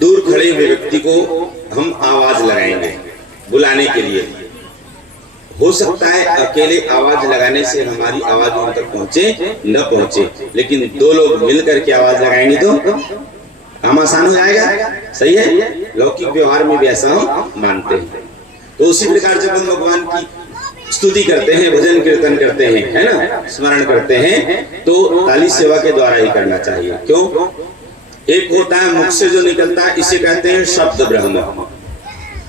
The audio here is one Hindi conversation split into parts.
दूर खड़े हुए व्यक्ति को हम आवाज लगाएंगे बुलाने के लिए। हो सकता है अकेले आवाज लगाने से हमारी आवाज उन तक पहुंचे न पहुंचे, लेकिन दो लोग मिलकर के आवाज लगाएंगे तो काम आसान हो जाएगा। सही है, लौकिक व्यवहार में भी ऐसा मानते हैं। तो उसी प्रकार जब हम भगवान की स्तुति करते हैं, भजन कीर्तन करते हैं, है ना, स्मरण करते हैं, तो ताली सेवा के द्वारा ही करना चाहिए। क्यों? एक होता है मुख से जो निकलता है, इसे कहते हैं शब्द ब्रह्म,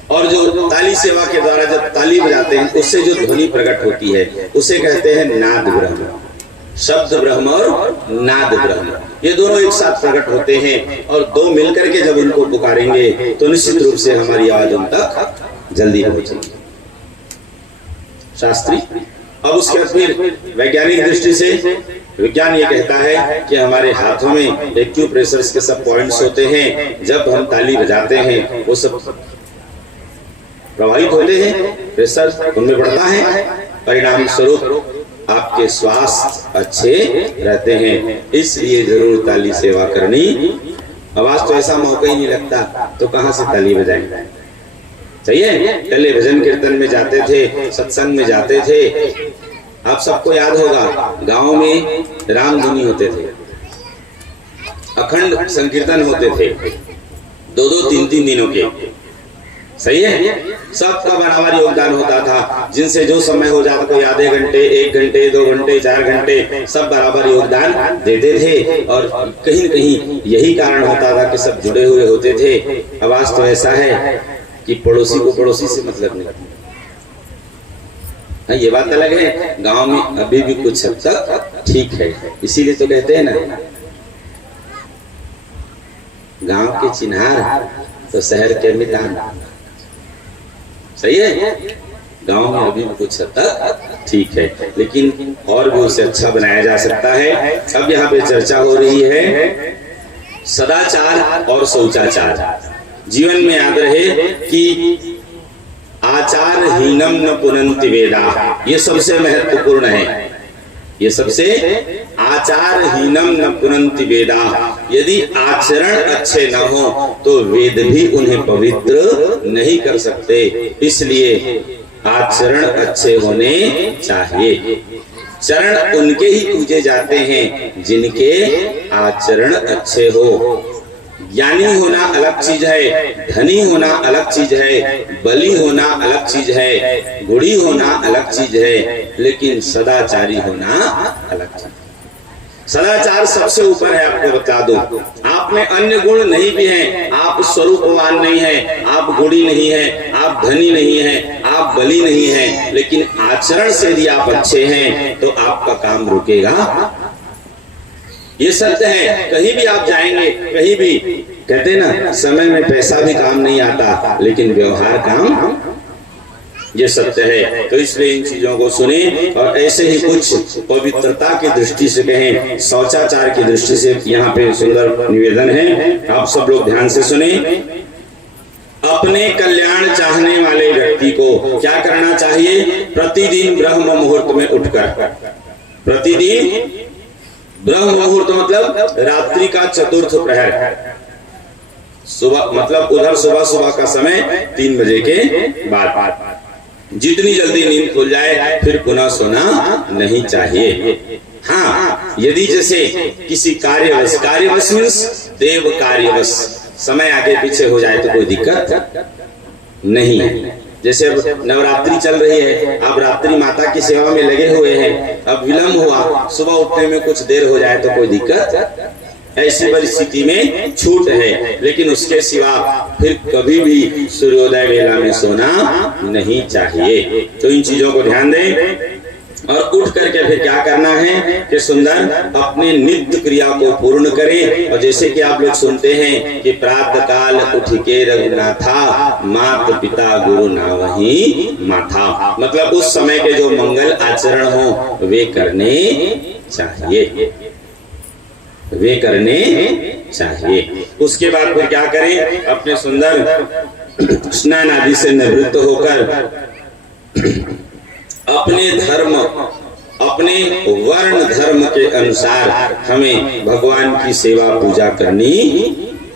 और जो ताली सेवा के द्वारा जब ताली बजाते हैं उससे जो ध्वनि प्रकट होती है उसे कहते हैं नाद ब्रह्म। शब्द ब्रह्म और नाद ब्रह्म, ये दोनों एक साथ प्रकट होते हैं, और दो मिलकर के जब उनको पुकारेंगे तो निश्चित रूप से हमारी आवाज उन तक जल्दी पहुंचेगी। शास्त्री। अब उसके बाद फिर वैज्ञानिक दृष्टि से विज्ञान ये कहता है कि हमारे हाथों में एक्यूप्रेशर्स के सब पॉइंट्स होते हैं, जब हम ताली बजाते हैं वो सब प्रभावित होते हैं, प्रेशर उनमें बढ़ता है, परिणाम स्वरूप आपके स्वास्थ्य अच्छे रहते हैं। इसलिए जरूर ताली सेवा करनी। आवाज तो ऐसा मौका ही नहीं लगता तो कहां से ताली बजाएंगे। सही है, पहले भजन कीर्तन में जाते थे, सत्संग में जाते थे, आप सबको याद होगा गांव में रामधुनी होते थे, अखंड संकीर्तन होते थे, 2-2 3-3 दिनों के। सही है, सबका बराबर योगदान होता था, जिनसे जो समय हो जाता, कोई आधे घंटे, 1 घंटे, 2 घंटे, 4 घंटे, सब बराबर योगदान देते थे। और कहीं न कहीं यही कारण होता था कि सब जुड़े हुए होते थे। आवाज तो ऐसा है कि पड़ोसी को पड़ोसी से मतलब नहीं। ये बात अलग है, गांव में अभी भी कुछ हद तक ठीक है, इसीलिए तो कहते हैं ना, गांव के चिन्हार तो शहर के मितान। सही है, गांव में अभी भी कुछ हद तक ठीक है, लेकिन और भी उसे अच्छा बनाया जा सकता है। अब यहाँ पे चर्चा हो रही है सदाचार और शौचाचार। जीवन में याद रहे कि आचार हीनम न पुनन्ति वेदा, ये सबसे महत्वपूर्ण है। ये सबसे आचार हीनम न पुनन्ति वेदा, यदि आचरण अच्छे न हो तो वेद भी उन्हें पवित्र नहीं कर सकते। इसलिए आचरण अच्छे होने चाहिए। चरण उनके ही पूजे जाते हैं जिनके आचरण अच्छे हो। ज्ञानी होना अलग चीज है, धनी होना अलग चीज है, बली होना अलग चीज है, गुणी होना अलग चीज है, लेकिन सदाचारी होना अलग चीज। सदाचार सबसे ऊपर है, आपको बता दो। आप में अन्य गुण नहीं भी हैं, आप स्वरूपवान नहीं है, आप गुणी नहीं है, आप धनी नहीं है, आप बली नहीं है, लेकिन आचरण से यदि आप अच्छे हैं तो आपका काम रुकेगा। ये सत्य है, कहीं भी आप जाएंगे, कहीं भी कहते ना, समय में पैसा भी काम नहीं आता, लेकिन व्यवहार काम, ये सत्य है। तो इसलिए इन चीजों को सुने, और ऐसे ही कुछ पवित्रता की दृष्टि से कहें, शौचाचार की दृष्टि से यहाँ पे सुंदर निवेदन है, आप सब लोग ध्यान से सुने। अपने कल्याण चाहने वाले व्यक्ति को क्या करना चाहिए? प्रतिदिन ब्रह्म मुहूर्त में उठकर, प्रतिदिन ब्रह्म मुहूर्त मतलब रात्रि का चतुर्थ प्रहर, सुबह मतलब उधर सुबह का समय 3 बजे के बाद, जितनी जल्दी नींद खुल जाए फिर पुनः सोना नहीं चाहिए। हाँ, यदि जैसे किसी कार्यवश मीन्स देव कार्यवश समय आगे पीछे हो जाए तो कोई दिक्कत नहीं है। जैसे अब नवरात्रि चल रही है, आप रात्रि माता की सेवा में लगे हुए हैं, अब विलंब हुआ, सुबह उठने में कुछ देर हो जाए तो कोई दिक्कत, ऐसी परिस्थिति में छूट है, लेकिन उसके सिवा फिर कभी भी सूर्योदय वेला में सोना नहीं चाहिए। तो इन चीजों को ध्यान दें, और उठ करके फिर क्या करना है कि सुंदर अपने नित्य क्रिया को पूर्ण करें। और जैसे कि आप लोग सुनते हैं कि प्रातः काल उठ के रघुनाथा, माता पिता गुरु नावही माथा, मतलब उस समय के जो मंगल आचरण हो वे करने चाहिए, वे करने चाहिए। उसके बाद फिर क्या करें? अपने सुंदर स्नान आदि से निवृत्त होकर अपने धर्म, अपने वर्ण धर्म के अनुसार हमें भगवान की सेवा पूजा करनी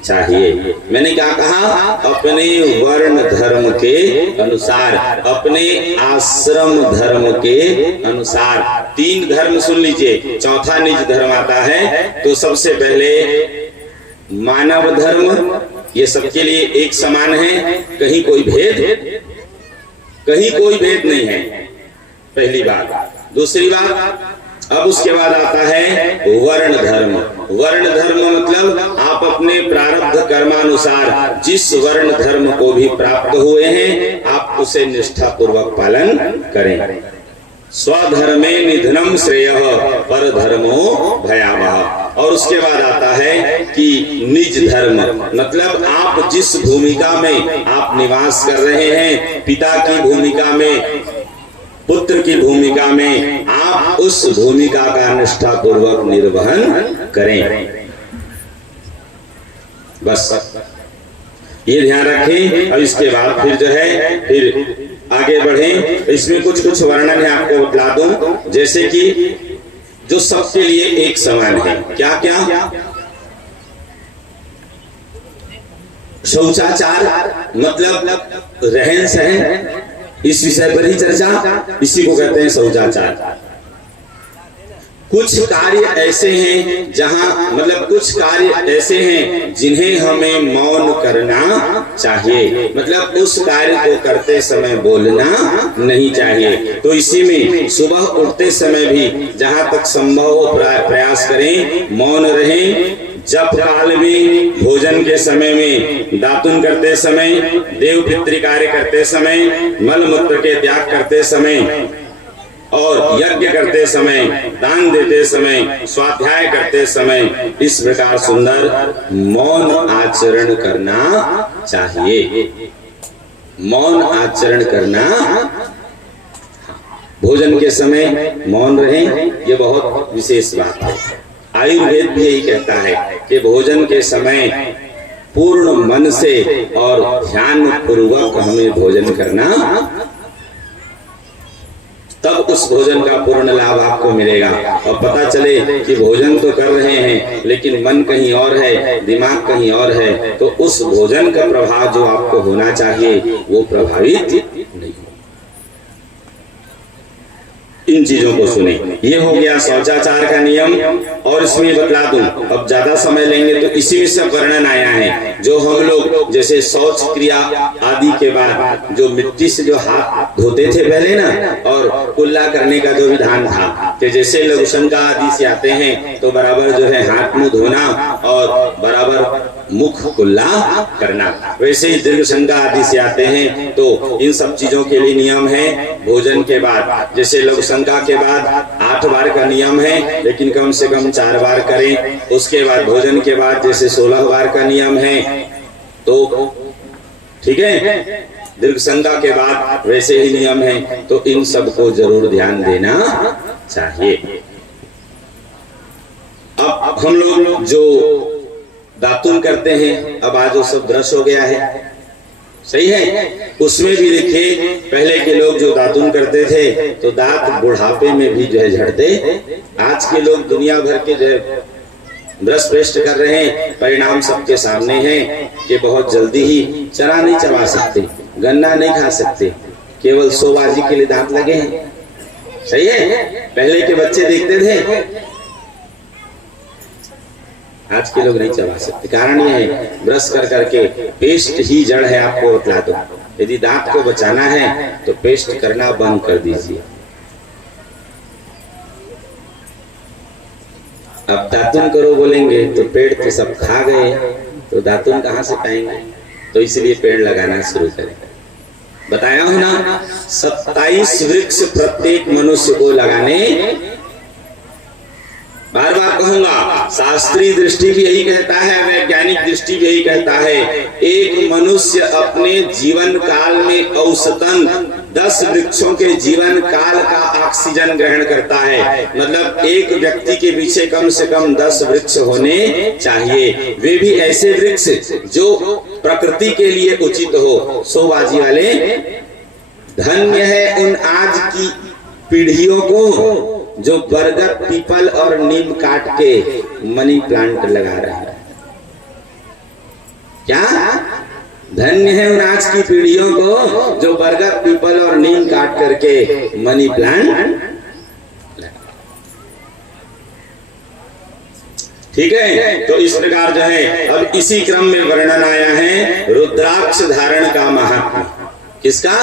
चाहिए। मैंने क्या कहा? अपने वर्ण धर्म के अनुसार, अपने आश्रम धर्म के अनुसार। 3 धर्म सुन लीजिए, चौथा निज धर्म आता है। तो सबसे पहले मानव धर्म, ये सबके लिए एक समान है, कहीं कोई भेद, कहीं कोई भेद नहीं है, पहली बात। दूसरी बात, अब उसके बाद आता है वर्ण धर्म। वर्ण धर्म मतलब आप अपने प्रारब्ध कर्मानुसार जिस वर्ण धर्म को भी प्राप्त हुए हैं, आप उसे निष्ठा पूर्वक पालन करें। स्वधर्मे निधनम श्रेयः पर धर्मो भयावह। और उसके बाद आता है कि निज धर्म, मतलब आप जिस भूमिका में आप निवास कर रहे हैं, पिता की भूमिका में, पुत्र की भूमिका में, आप उस भूमिका का निष्ठा पूर्वक निर्वहन करें। बस ये ध्यान रखें। और इसके बाद फिर जो है, फिर आगे बढ़े। इसमें कुछ वर्णन है, आपको बतला दूं। जैसे कि जो सबके लिए एक समान है, क्या क्या? शौचाचार मतलब रहन सहन, इस विषय पर ही चर्चा, इसी को कहते हैं शौचाचार। कुछ कार्य ऐसे हैं जहां, मतलब कुछ कार्य ऐसे हैं जिन्हें हमें मौन करना चाहिए, मतलब उस कार्य को करते समय बोलना नहीं चाहिए। तो इसी में सुबह उठते समय भी जहां तक संभव हो प्रयास करें, मौन रहें। जप काल में, भोजन के समय में, दातुन करते समय, देव पितृ कार्य करते समय, मल मूत्र के त्याग करते समय, और यज्ञ करते समय, दान देते समय, स्वाध्याय करते समय, इस प्रकार सुंदर मौन आचरण करना चाहिए। मौन आचरण करना, भोजन के समय मौन रहें, ये बहुत विशेष बात है। आयुर्वेद भी यही कहता है कि भोजन के समय पूर्ण मन से और ध्यान पूर्वक हमें भोजन करना, तब उस भोजन का पूर्ण लाभ आपको मिलेगा। और पता चले कि भोजन तो कर रहे हैं लेकिन मन कहीं और है, दिमाग कहीं और है, तो उस भोजन का प्रभाव जो आपको होना चाहिए वो प्रभावित नहीं हो। इन चीजों को सुने। ये हो गया शौचाचार का नियम। और इसमें बतला दूं, अब ज्यादा समय लेंगे तो इसी में सब वर्णन आया है। जो हम लोग जैसे शौच क्रिया आदि के बाद जो मिट्टी से जो हाथ धोते थे पहले ना, और कुल्ला करने का जो विधान था कि जैसे लघु शंका आदि से आते हैं तो बराबर जो है हाथ मुंह धोना और बराबर मुख कुल्ला करना, वैसे ही दीर्घ शंका आदि से आते हैं तो इन सब चीजों के लिए नियम है। भोजन के बाद जैसे लघु शंका के बाद 8 बार का नियम है, लेकिन कम से कम 4 बार करें। उसके बाद भोजन के बाद जैसे 16 बार का नियम है, तो ठीक है। दीर्घ शंका के बाद वैसे ही नियम है, तो इन सब को जरूर ध्यान देना चाहिए। अब हम लोग जो दातुन करते हैं, अब आज वो सब ब्रश हो गया है, सही है। उसमें भी देखिए पहले के लोग जो दातुन करते थे तो दांत बुढ़ापे में भी जो है झड़ते। आज के लोग दुनिया भर के जो है ब्रश पेस्ट कर रहे हैं, परिणाम सबके सामने है कि बहुत जल्दी ही चना नहीं चबा सकते, गन्ना नहीं खा सकते, केवल शोबाजी के लिए दांत लगे हैं, सही है। पहले के बच्चे देखते थे, आज के लोग नहीं चबा सकते। कारण यह है ब्रश कर करके पेस्ट ही जड़ है। आपको बतला दो, यदि दांत को बचाना है तो पेस्ट करना बंद कर दीजिए। अब दातुन करो बोलेंगे तो पेड़ तो सब खा गए, तो दातुन कहाँ से पाएंगे? तो इसलिए पेड़ लगाना शुरू करें। बताया हूं ना, 27 वृक्ष प्रत्येक मनुष्य को लगाने। बार बार कहूंगा, शास्त्रीय दृष्टि भी यही कहता है, वैज्ञानिक दृष्टि भी यही कहता है, एक मनुष्य अपने जीवन काल में औसतन 10 वृक्षों के जीवन काल का ऑक्सीजन ग्रहण करता है। मतलब एक व्यक्ति के पीछे कम से कम 10 वृक्ष होने चाहिए, वे भी ऐसे वृक्ष जो प्रकृति के लिए उचित हो, शोबाजी वाले। धन्य है उन आज की पीढ़ियों को जो बरगद, पीपल और नीम काट के मनी प्लांट लगा रहे हैं। क्या धन्य है उन आज की पीढ़ियों को जो बरगद पीपल और नीम काट करके मनी प्लांट। ठीक है, तो इस प्रकार जो है अब इसी क्रम में वर्णन आया है रुद्राक्ष धारण का महात्मा। किसका?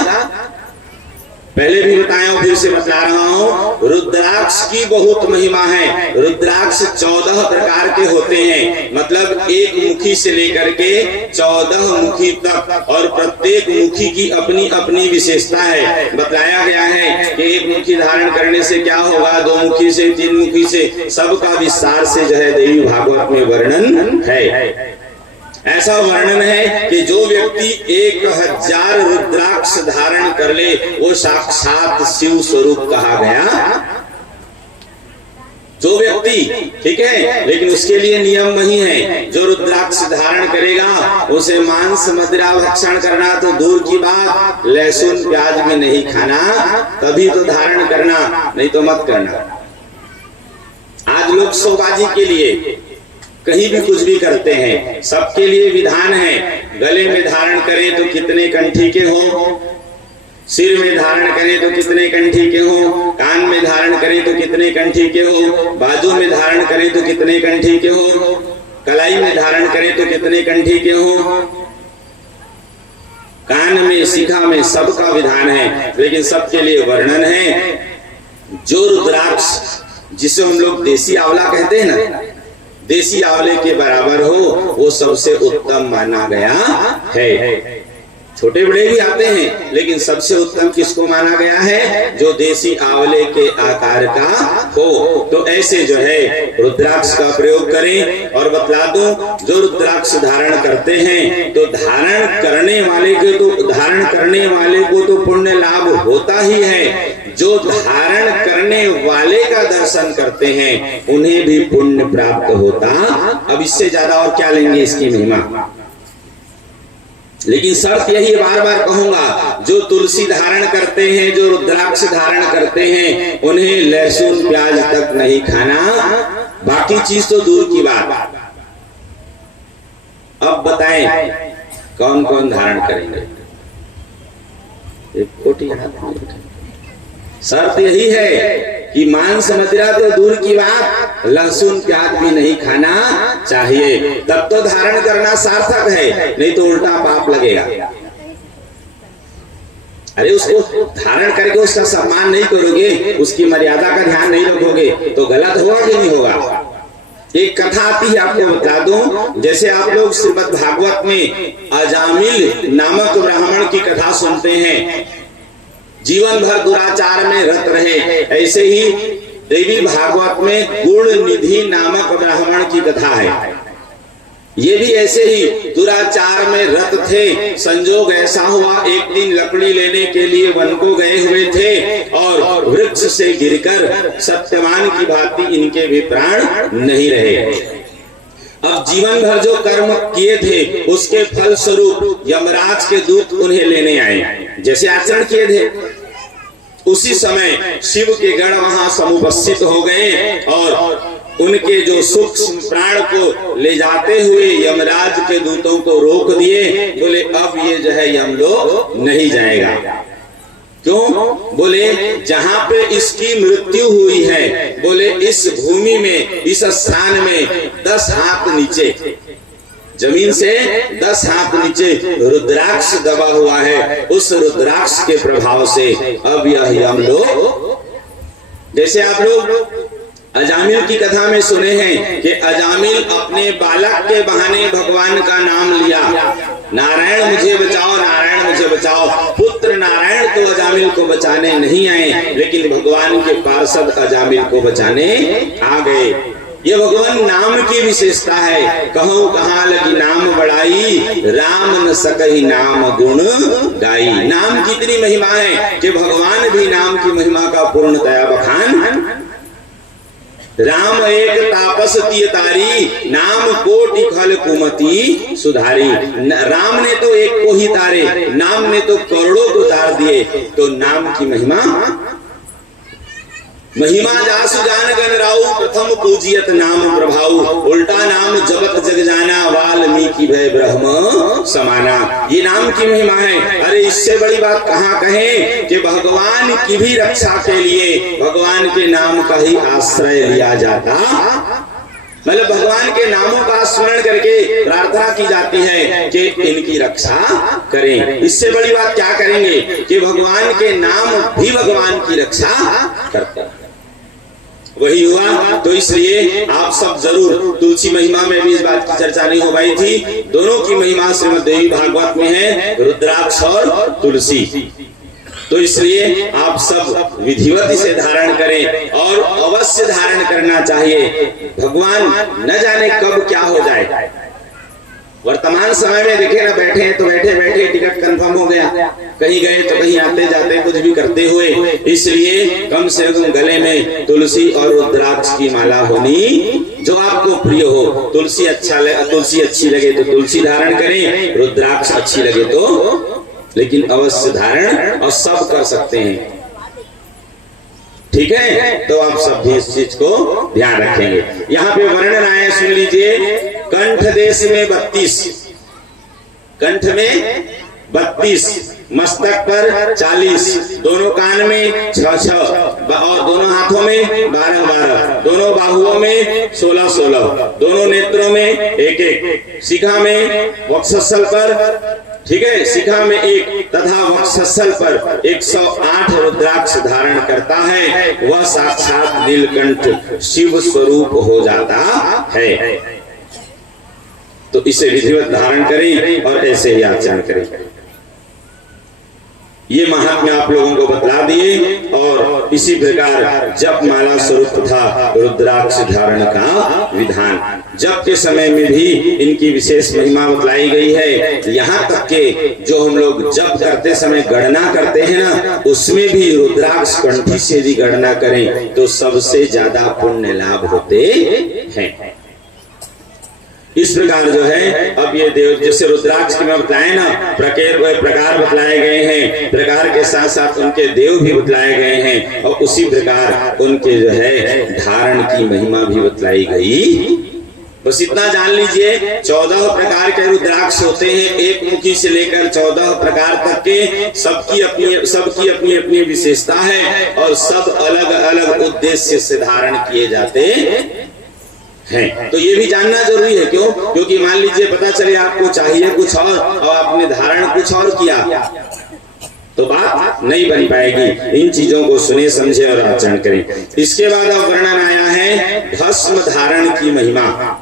पहले भी बताया फिर से बता रहा हूं, रुद्राक्ष की बहुत महिमा है। रुद्राक्ष 14 प्रकार के होते हैं, मतलब एक मुखी से लेकर के 14 मुखी तक, और प्रत्येक मुखी की अपनी अपनी विशेषता है। बताया गया है कि एक मुखी धारण करने से क्या होगा, 2 मुखी से, 3 मुखी से, सबका विस्तार से जो है देवी भागवत में वर्णन है। ऐसा वर्णन है कि जो व्यक्ति 1000 रुद्राक्ष धारण कर ले वो साक्षात शिव स्वरूप कहा गया। जो व्यक्ति, ठीक है, लेकिन उसके लिए नियम वही है, जो रुद्राक्ष धारण करेगा उसे मांस मदिरा भक्षण करना तो दूर की बात, लहसुन प्याज भी नहीं खाना, तभी तो धारण करना, नहीं तो मत करना। आज लोग शोबाजी के लिए कहीं भी कुछ भी करते हैं, सबके लिए विधान है। गले में धारण करें तो कितने कंठी के हो, सिर में धारण करें तो कितने कंठी के हो, कान में धारण करें तो कितने कंठी के हो, बाजू में धारण करें तो कितने कंठी के हो, कलाई में धारण करें तो कितने कंठी के हो, कान में, शिखा में, सबका विधान है। लेकिन सबके लिए वर्णन है। जो रुद्राक्ष जिसे हम लोग देसी आंवला कहते हैं ना, देसी आंवले के बराबर हो, वो सबसे उत्तम माना गया है। छोटे बड़े भी आते हैं, लेकिन सबसे उत्तम किसको माना गया है? जो देसी आंवले के आकार का हो। तो ऐसे जो है रुद्राक्ष का प्रयोग करें। और बतला दूं, जो रुद्राक्ष धारण करते हैं तो धारण करने वाले को तो पुण्य लाभ होता ही है, जो धारण करने वाले का दर्शन करते हैं उन्हें भी पुण्य प्राप्त होता। अब इससे ज्यादा और क्या लेंगे इसकी महिमा। लेकिन शर्त यही बार बार कहूंगा, जो तुलसी धारण करते हैं, जो रुद्राक्ष धारण करते हैं, उन्हें लहसुन प्याज तक नहीं खाना, बाकी चीज तो दूर की बात। अब बताएं कौन कौन धारण करेंगे। शर्त यही है कि मांस मदिरा तो दूर की बात, लहसुन प्याज भी नहीं खाना चाहिए, तब तो धारण करना सार्थक है, नहीं तो उल्टा पाप लगेगा। अरे उसको धारण करके उसका सम्मान नहीं करोगे, उसकी मर्यादा का ध्यान नहीं रखोगे तो गलत होगा कि नहीं होगा। एक कथा आती है, आपको बता दूं। जैसे आप लोग श्रीमद् भागवत में अजामिल नामक ब्राह्मण की कथा सुनते हैं, जीवन भर दुराचार में रत रहे, ऐसे ही देवी भागवत में गुण निधि नामक ब्राह्मण की कथा है। ये भी ऐसे ही दुराचार में रत थे। संजोग ऐसा हुआ, एक दिन लकड़ी लेने के लिए वन को गए हुए थे और वृक्ष से गिरकर सत्यवान की भांति इनके भी प्राण नहीं रहे। अब जीवन भर जो कर्म किए थे उसके फल स्वरूप यमराज के दूत उन्हें लेने आए, जैसे आचरण किए थे। उसी समय शिव के गण वहां समुपस्थित हो गए और उनके जो सूक्ष्म प्राण को ले जाते हुए यमराज के दूतों को रोक दिए। बोले अब ये जो है यमलोक नहीं जाएगा। क्यों? बोले जहां पे इसकी मृत्यु हुई है, बोले इस भूमि में, इस स्थान में 10 हाथ नीचे, जमीन से 10 हाथ नीचे रुद्राक्ष दबा हुआ है। उस रुद्राक्ष के प्रभाव से अब यह यमलोक, जैसे आप लोग अजामिल की कथा में सुने हैं कि अजामिल अपने बालक के बहाने भगवान का नाम लिया, नारायण मुझे बचाओ, नारायण मुझे बचाओ। पुत्र नारायण तो अजामिल को बचाने नहीं आए, लेकिन भगवान के पार्षद अजामिल को बचाने आ गए। ये भगवान नाम की विशेषता है। कहूं कहाँ लगी नाम बड़ाई, राम न सकहि नाम गुण गाई। नाम की इतनी महिमा है कि भगवान भी नाम की महिमा का पूर्णतया बखान। राम एक तापस तिय तारी, नाम कोटि खल कुमति सुधारी। राम ने तो एक को ही तारे, नाम ने तो करोड़ों को तार दिए। तो नाम की महिमा महिमा जासु जान गण राउ, प्रथम पूजियत नाम प्रभाऊ, उल्टा नाम जगत जग जाना, वाल्मीकि भय ब्रह्म समाना। ये नाम की महिमा है। अरे इससे बड़ी बात कहाँ कहें कि भगवान की भी रक्षा के लिए भगवान के नाम का ही आश्रय लिया जाता, मतलब भगवान के नामों का स्मरण करके प्रार्थना की जाती है कि इनकी रक्षा करें। इससे बड़ी बात क्या करेंगे कि भगवान के नाम भी भगवान की रक्षा करते हैं। वही हुआ। तो इसलिए आप सब जरूर, तुलसी महिमा में भी इस बात की चर्चा नहीं हो पाई थी, दोनों की महिमा श्रीमद् देवी भागवत में है, रुद्राक्ष और तुलसी। तो इसलिए आप सब विधिवत इसे धारण करें और अवश्य धारण करना चाहिए। भगवान न जाने कब क्या हो जाए। वर्तमान समय में देखे ना, बैठे हैं तो बैठे बैठे टिकट कंफर्म हो गया, कहीं गए तो कहीं आते जाते कुछ भी करते हुए। इसलिए कम से कम गले में तुलसी और रुद्राक्ष की माला होनी, जो आपको प्रिय हो। तुलसी अच्छी लगे तो तुलसी धारण करें, रुद्राक्ष अच्छी लगे तो, लेकिन अवश्य धारण और सब कर सकते हैं। ठीक है, तो आप सब भी इस चीज को ध्यान रखेंगे। यहाँ पे वर्णन आए, सुन लीजिए। कंठ देश में 32, कंठ में 32, मस्तक पर 40, दोनों कान में 6-6 और दोनों हाथों में 12-12, दोनों बाहुओं में 16-16, दोनों नेत्रों में 1-1, शिखा में वक्षस्थल पर, ठीक है, शिखा में 1 तथा वक्षस्थल पर 108 रुद्राक्ष धारण करता है, वह साक्षात नीलकंठ शिव स्वरूप हो जाता है। तो इसे विधिवत धारण करें और ऐसे ही आचरण करें। ये महात्म्य आप लोगों को बतला दिए। और इसी प्रकार जप माला स्वरूप तथा रुद्राक्ष धारण का विधान, जप के समय में भी इनकी विशेष महिमा बतलाई गई है। यहाँ तक के जो हम लोग जप करते समय गणना करते हैं ना, उसमें भी रुद्राक्ष कंठी से भी गणना करें तो सबसे ज्यादा पुण्य लाभ होते हैं। इस प्रकार जो है, अब ये देव जैसे रुद्राक्ष के में बताए ना, प्रकार बतलाए गए हैं, प्रकार के साथ साथ उनके देव भी बतलाए गए हैं, और उसी प्रकार उनके जो है धारण की महिमा भी बतलाई गई। बस इतना जान लीजिए, 14 प्रकार के रुद्राक्ष होते हैं, एक मुखी से लेकर 14 प्रकार तक के, सबकी अपनी अपनी विशेषता है और सब अलग अलग उद्देश्य से धारण किए जाते हैं। तो ये भी जानना जरूरी है। क्यों? क्योंकि मान लीजिए पता चले आपको चाहिए कुछ और आपने धारण कुछ और किया तो बात नहीं बन पाएगी। इन चीजों को सुने समझे और आचरण करें। इसके बाद अब वर्णन आया है भस्म धारण की महिमा।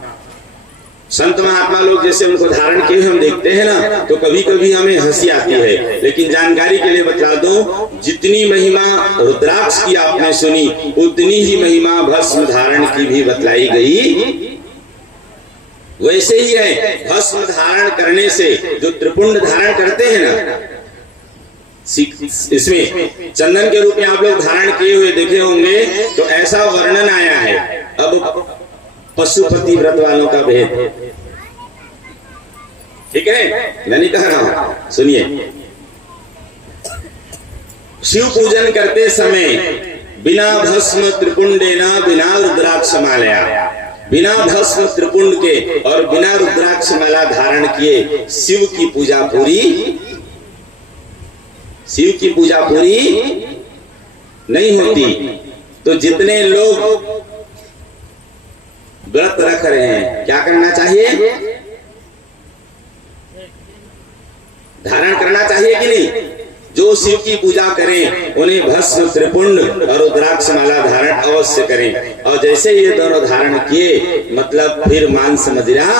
संत महात्मा लोग जैसे उनको धारण किए हम देखते हैं ना, तो कभी कभी हमें हंसी आती है, लेकिन जानकारी के लिए बता दूं, जितनी महिमा रुद्राक्ष की आपने सुनी उतनी ही महिमा भस्म धारण की भी बतलाई गई। वैसे ही है, भस्म धारण करने से जो त्रिपुंड धारण करते हैं ना, इसमें चंदन के रूप में आप लोग धारण किए हुए देखे होंगे, तो ऐसा वर्णन आया है। अब पशुपति व्रत वालों का भेद, ठीक है, मैं नहीं कह रहा हूं, सुनिए। शिव पूजन करते समय बिना भस्म त्रिपुंडेना बिना रुद्राक्ष मालया, बिना भस्म त्रिपुंड के और बिना रुद्राक्ष माला धारण किए शिव की पूजा पूरी नहीं होती। तो जितने लोग व्रत रख रहे हैं, क्या करना चाहिए? धारण करना चाहिए कि नहीं? जो शिव की पूजा करें उन्हें भस्म त्रिपुंड और रुद्राक्ष माला धारण अवश्य करें। और जैसे ये दोनों धारण किए, मतलब फिर मांस मदिरा,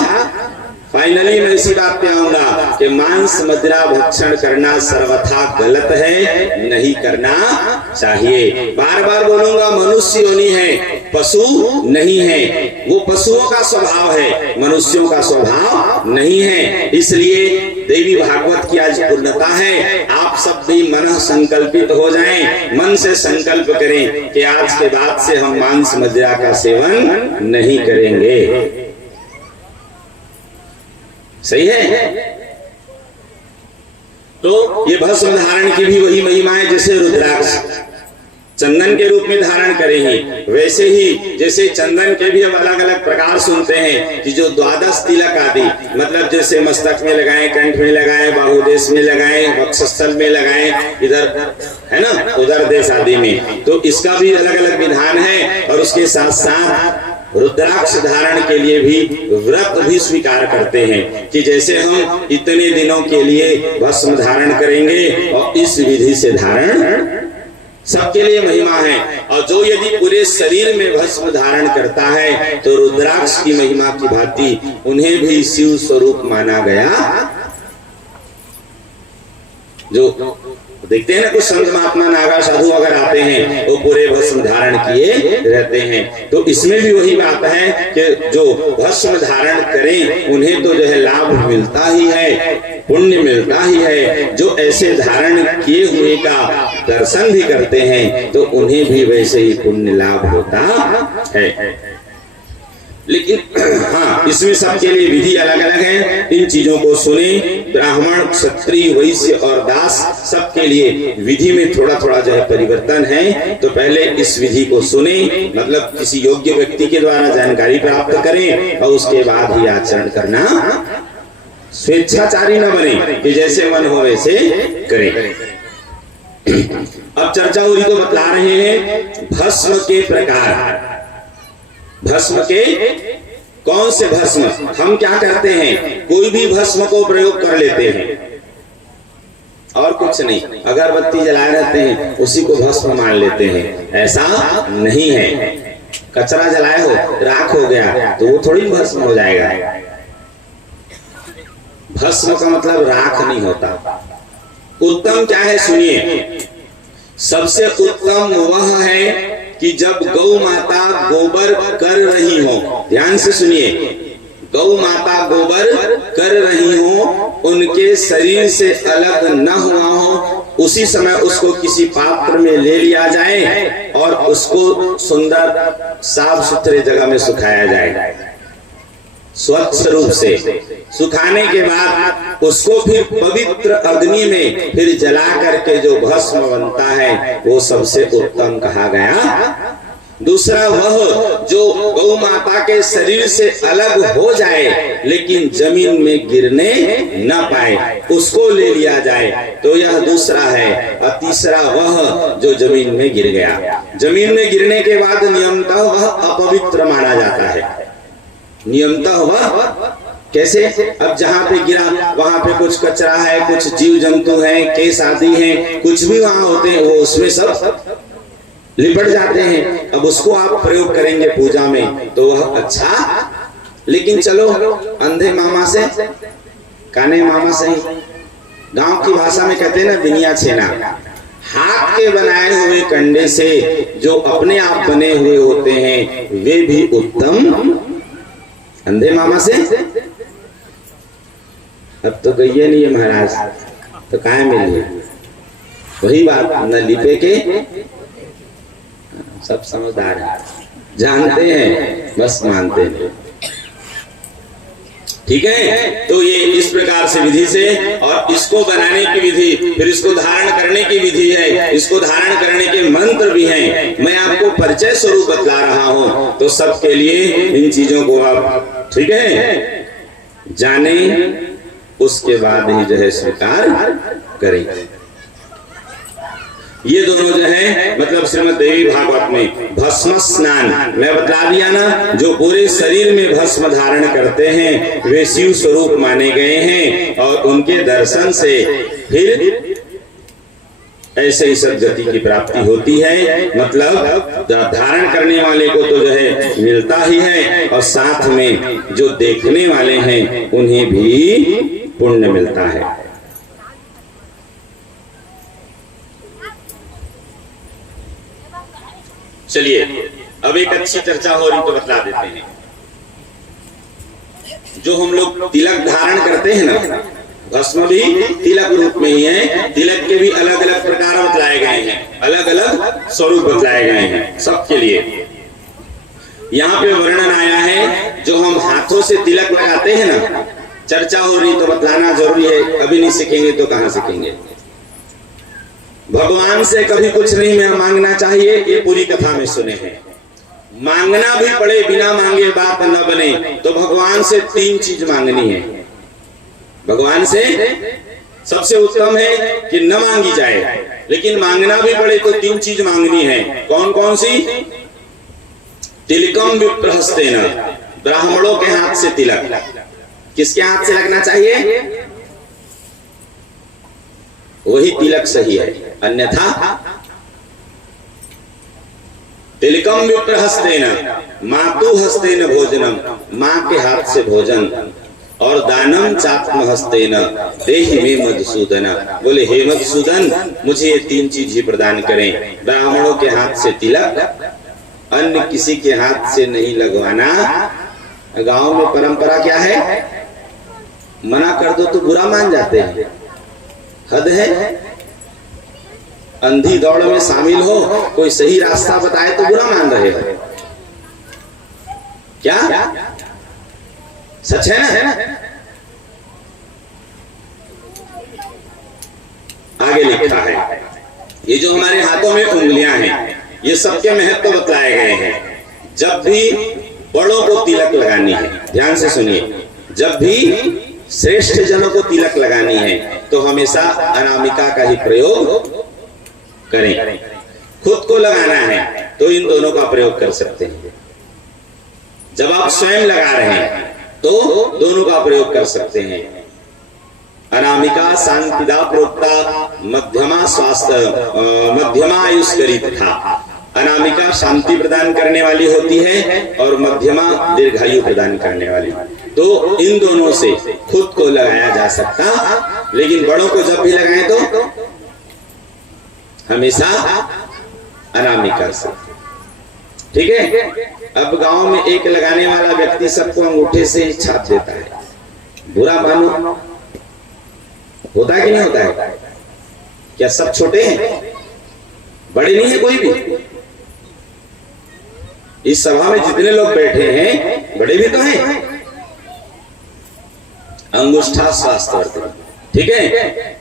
फाइनली मैं इसी बात पे आऊंगा कि मांस मदिरा भक्षण करना सर्वथा गलत है, नहीं करना चाहिए। बार बार बोलूंगा, मनुष्य योनि है, पशु नहीं है। वो पशुओं का स्वभाव है, मनुष्यों का स्वभाव नहीं है। इसलिए देवी भागवत की आज पूर्णता है। आप सब भी मन संकल्पित हो जाएं, मन से संकल्प करें कि आज के बाद से हम मांस मदिरा का सेवन नहीं करेंगे। सही है? तो ये भस्म धारण की भी वही महिमा है जैसे रुद्राक्ष। चंदन के रूप में धारण करें। वैसे ही जैसे चंदन के भी हम अलग अलग प्रकार सुनते हैं कि जो द्वादश तिलक आदि, मतलब जैसे मस्तक में लगाए, कंठ में लगाए, बाहुदेश में लगाए, वक्षस्थल में लगाए, इधर है ना उधर देश आदि में, तो इसका भी अलग अलग विधान है। और उसके साथ साथ रुद्राक्ष धारण के लिए भी व्रत भी स्वीकार करते हैं कि जैसे हम इतने दिनों के लिए भस्म धारण करेंगे और इस विधि से धारण सबके लिए महिमा है। और जो यदि पूरे शरीर में भस्म धारण करता है तो रुद्राक्ष की महिमा की भांति उन्हें भी शिव स्वरूप माना गया। जो देखते हैं ना कुछ संत महात्मा नागा साधु अगर आते हैं वो पूरे भस्म धारण किए रहते हैं, तो इसमें भी वही बात है कि जो भस्म धारण करें उन्हें तो जो है लाभ मिलता ही है, पुण्य मिलता ही है। जो ऐसे धारण किए हुए का दर्शन भी करते हैं तो उन्हें भी वैसे ही पुण्य लाभ होता है। लेकिन हाँ, इसमें सबके लिए विधि अलग अलग है। इन चीजों को सुने, ब्राह्मण, क्षत्रिय, वैश्य और दास सबके लिए विधि में थोड़ा थोड़ा जो है परिवर्तन है। तो पहले इस विधि को सुने, मतलब किसी योग्य व्यक्ति के द्वारा जानकारी प्राप्त करें और उसके बाद ही आचरण करना। स्वेच्छाचारी न बने कि जैसे मन हो वैसे करें। अब चर्चा हो रही तो बतला रहे हैं भस्म के प्रकार। भस्म के कौन से भस्म? हम क्या करते हैं, कोई भी भस्म को प्रयोग कर लेते हैं और कुछ नहीं, अगरबत्ती जलाए रहते हैं उसी को भस्म मान लेते हैं। ऐसा नहीं है। कचरा जलाए हो, राख हो गया तो वो थोड़ी भस्म हो जाएगा। भस्म का मतलब राख नहीं होता। उत्तम क्या है सुनिए, सबसे उत्तम वह है कि जब गौ माता गोबर कर रही हो, ध्यान से सुनिए, गौ माता गोबर कर रही हो, उनके शरीर से अलग न हुआ हो, उसी समय उसको किसी पात्र में ले लिया जाए और उसको सुंदर साफ सुथरे जगह में सुखाया जाए। स्वच्छ रूप से सुखाने के बाद उसको फिर पवित्र अग्नि में फिर जला करके जो भस्म बनता है वो सबसे उत्तम कहा गया। दूसरा वह जो गौ माता के शरीर से अलग हो जाए लेकिन जमीन में गिरने न पाए, उसको ले लिया जाए, तो यह दूसरा है। और तीसरा वह जो जमीन में गिर गया, जमीन में गिरने के बाद नियमतः वह अपवित्र माना जाता है। नियमतः वह कैसे? अब जहाँ पे गिरा वहां पे कुछ कचरा है, कुछ जीव जंतु है, केस आदि है, कुछ भी वहां होते हैं, वो उसमें सब लिपट जाते हैं। अब उसको आप प्रयोग करेंगे पूजा में तो वह अच्छा। लेकिन चलो अंधे मामा से, काने मामा से, गांव की भाषा में कहते हैं ना बिनिया छेना, हाथ के बनाए हुए कंडे से जो अपने आप बने हुए होते हैं वे भी उत्तम। अंधे मामा से अब तो गई नहीं है महाराज, तो काहे मिलिए? वही बात, न लिपे के सब समझदार हैं, जानते हैं, बस मानते हैं। ठीक है, तो ये इस प्रकार से विधि से, और इसको बनाने की विधि, फिर इसको धारण करने की विधि है, इसको धारण करने के मंत्र भी हैं। मैं आपको परिचय स्वरूप बतला रहा हूं, तो सबके लिए इन चीजों को आप ठीक है जाने, उसके बाद ही जो है स्वीकार करें। ये दोनों जो है मतलब श्रीमद् देवी भागवत में भस्म स्नान मैं बता दिया ना, जो पूरे शरीर में भस्म धारण करते हैं वे शिव स्वरूप माने गए हैं और उनके दर्शन से फिर ऐसे ही सदगति की प्राप्ति होती है। मतलब धारण करने वाले को तो जो है मिलता ही है और साथ में जो देखने वाले हैं उन्हें भी पुण्य मिलता है। चलिए अब एक अच्छी चर्चा हो रही तो बतला देते हैं। जो हम लोग तिलक धारण करते हैं ना, भस्म भी तिलक रूप में ही है। तिलक के भी अलग अलग प्रकार बतलाए गए हैं, अलग अलग स्वरूप बतलाए गए हैं सबके लिए। यहाँ पे वर्णन आया है जो हम हाथों से तिलक लगाते हैं ना, चर्चा हो रही तो बतलाना जरूरी है, अभी नहीं सीखेंगे तो कहाँ सीखेंगे। भगवान से कभी कुछ नहीं मांगना चाहिए, ये पूरी कथा में सुने हैं। मांगना भी पड़े, बिना मांगे बात न बने, तो भगवान से 3 चीज मांगनी है। भगवान से सबसे उत्तम है कि न मांगी जाए, लेकिन मांगना भी पड़े तो 3 चीज मांगनी है। कौन कौन सी? तिलकम विप्रहस्तेन, ब्राह्मणों के हाथ से तिलक। किसके हाथ से लगना चाहिए? वही तिलक सही है, अन्यथा तिलकम विप्रहस्तेन मातु हस्तेन भोजनम, मां के हाथ से भोजन। और दानम चात्म हस्तेन देहि मे मधुसूदन, बोले हे मधुसूदन मुझे ये 3 चीज ही प्रदान करें। ब्राह्मणों के हाथ से तिलक, अन्य किसी के हाथ से नहीं लगवाना। गांव में परंपरा क्या है? मना कर दो तो बुरा मान जाते हैं, हद है। अंधी दौड़ में शामिल हो, कोई सही रास्ता बताए तो बुरा मान रहे हो, क्या सच है ना? आगे लिखा है, ये जो हमारे हाथों में उंगलियां हैं, ये सबके महत्व बतलाए गए हैं। जब भी बड़ों को तिलक लगानी है, ध्यान से सुनिए, जब भी श्रेष्ठ जनों को तिलक लगानी है तो हमेशा अनामिका का ही प्रयोग करें। खुद को लगाना है तो इन दोनों का प्रयोग कर सकते हैं। जब आप स्वयं लगा रहे हैं तो दोनों का प्रयोग कर सकते हैं। अनामिका शांतिदा प्रोक्ता मध्यमा स्वास्थ्य मध्यमा आयुष्करित था। अनामिका शांति प्रदान करने वाली होती है और मध्यमा दीर्घायु प्रदान करने वाली। तो इन दोनों से खुद को लगाया जा सकता, लेकिन बड़ों को जब भी लगाएं तो हमेशा अनामिका से, ठीक है। अब गांव में एक लगाने वाला व्यक्ति सबको अंगूठे से ही छाप देता है, बुरा मानो होता है कि नहीं होता है? क्या सब छोटे हैं? बड़े नहीं है कोई भी? इस सभा में जितने लोग बैठे हैं बड़े भी तो हैं। अंगुष्ठा स्वास्थ्यवर्धक, ठीक है,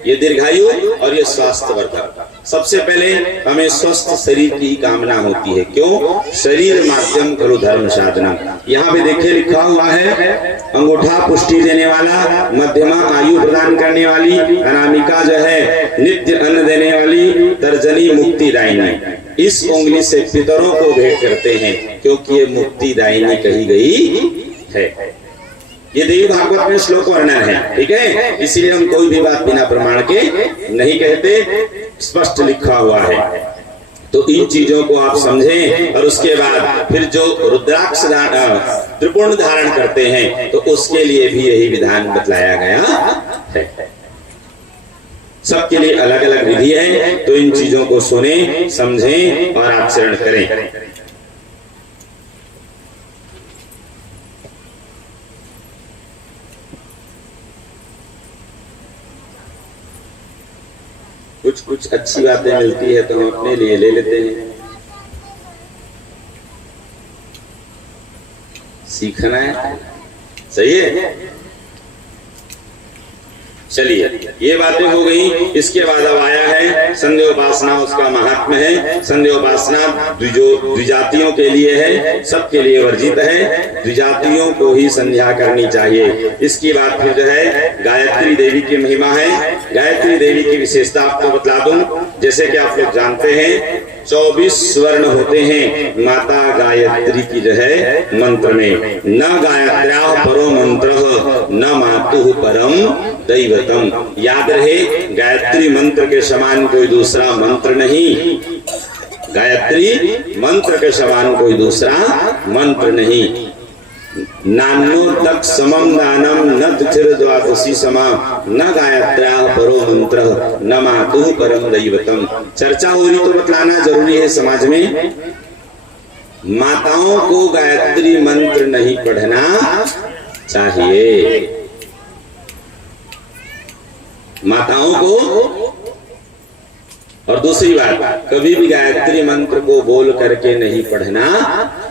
ये दीर्घायु और ये स्वास्थ्यवर्धक। सबसे पहले हमें स्वस्थ शरीर की कामना होती है। क्यों? शरीर माध्यम खलु धर्म साधनम। यहाँ पे देखिए लिखा हुआ है, अंगूठा पुष्टि देने वाला, मध्यमा आयु प्रदान करने वाली, अनामिका जो है नित्य अन्न देने वाली, तर्जनी मुक्तिदायिनी। इस उंगली से पितरों को भेंट करते हैं क्योंकि ये मुक्तिदायिनी कही गई है। ये देवी भागवत में श्लोक वर्णन है, ठीक है। इसीलिए हम कोई भी बात बिना प्रमाण के नहीं कहते, स्पष्ट लिखा हुआ है। तो इन चीजों को आप समझें और उसके बाद फिर जो रुद्राक्ष त्रिपुण धारण करते हैं तो उसके लिए भी यही विधान बतलाया गया है। सबके लिए अलग अलग विधि है, तो इन चीजों को सुने, समझें और आचरण करें। कुछ कुछ अच्छी बातें मिलती है तो हम अपने लिए ले लेते हैं। सीखना है, सही है। चलिए ये बातें हो गई। इसके बाद अब आया है संध्या उपासना, उसका महात्म्य है। संध्या उपासना द्विजातियों के लिए है, सबके लिए वर्जित है। द्विजातियों को ही संध्या करनी चाहिए। इसकी बात फिर जो है गायत्री देवी की महिमा है। गायत्री देवी की विशेषता आपको बतला दूं। जैसे कि आप लोग जानते हैं 24 स्वर्ण होते हैं माता गायत्री की जो है मंत्र में। न गायत्र्या परो मंत्र न मातु परम दैवतम। याद रहे, गायत्री मंत्र के समान कोई दूसरा मंत्र नहीं। गायत्री मंत्र के समान कोई दूसरा मंत्र नहीं। नान्नो तक समम दानम न तिथिर द्वादशी समा न गायत्र्या परो मंत्र न मातु परम दैवतम। चर्चा हो रही तो बतलाना जरूरी है समाज में। माताओं को गायत्री मंत्र नहीं पढ़ना चाहिए। माताओं को। और दूसरी बात, कभी भी गायत्री मंत्र को बोल करके नहीं पढ़ना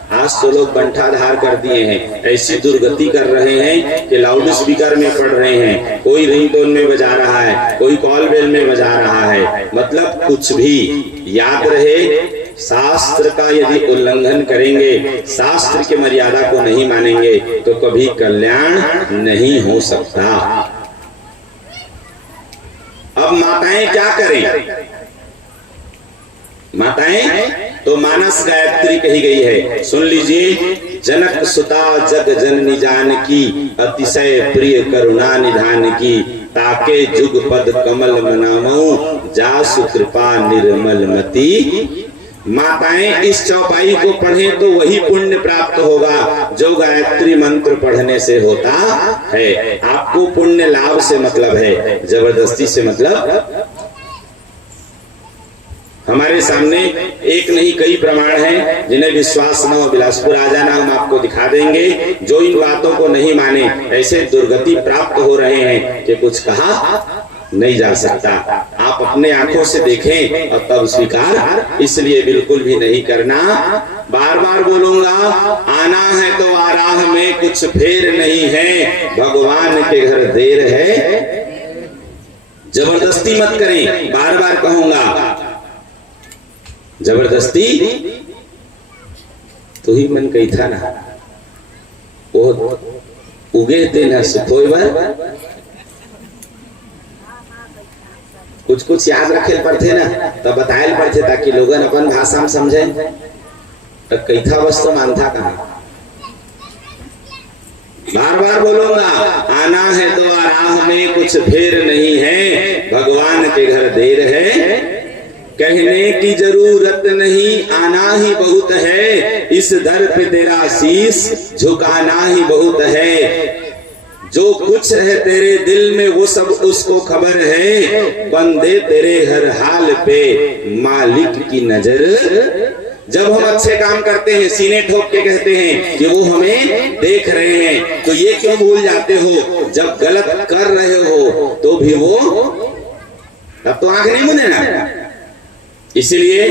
आज तो लोग बंठाधार कर दिए हैं, ऐसी दुर्गति कर रहे हैं कि लाउड स्पीकर में पढ़ रहे हैं, कोई रिंगटोन में बजा रहा है, कोई कॉल बेल में बजा रहा है। मतलब कुछ भी याद रहे, शास्त्र का यदि उल्लंघन करेंगे, शास्त्र की मर्यादा को नहीं मानेंगे तो कभी कल्याण नहीं हो सकता। अब माताएं क्या करें? माताएं तो मानस गायत्री कही गई है, सुन लीजिए। जनक सुता जग जननी जानकी, अतिशय प्रिय करुणा निधान की, ताके जुग पद कमल मनामऊ, जासु कृपा निर्मल मति। माताएं इस चौपाई को पढ़ें तो वही पुण्य प्राप्त होगा जो गायत्री मंत्र पढ़ने से होता है। आपको पुण्य लाभ से मतलब है, जबरदस्ती से मतलब। हमारे सामने एक नहीं कई प्रमाण हैं, जिन्हें विश्वास न हो बिलासपुर आ जाना, हम आपको दिखा देंगे। जो इन बातों को नहीं माने ऐसे दुर्गति प्राप्त हो रहे हैं कि कुछ कहा नहीं जा सकता। आप अपने आंखों से देखें और तब स्वीकार इसलिए बिल्कुल भी नहीं करना। बार बार बोलूंगा, आना है तो आ राह में, कुछ फेर नहीं है, भगवान के घर देर है। जबरदस्ती मत करें, बार बार कहूंगा, जबरदस्ती तो ही मन कही था ना, वो उगे थे ना सुखोई बार, कुछ कुछ याद रखे पड़ते ना, तब बताए पड़ते ताकि लोगन अपन भाषा में समझे। तो कैथा बस तो मानता कहा। बार बार बोलूंगा, आना है तो आ राह में, कुछ फेर नहीं है, भगवान के घर देर है। कहने की जरूरत नहीं, आना ही बहुत है, इस दर पे तेरा शीश झुकाना ही बहुत है। जो कुछ है तेरे दिल में वो सब उसको खबर है, बंदे तेरे हर हाल पे मालिक की नजर। जब हम अच्छे काम करते हैं सीने ठोक के कहते हैं कि वो हमें देख रहे हैं, तो ये क्यों भूल जाते हो जब गलत कर रहे हो तो भी वो, तब तो आंख नहीं मुने ना। इसलिए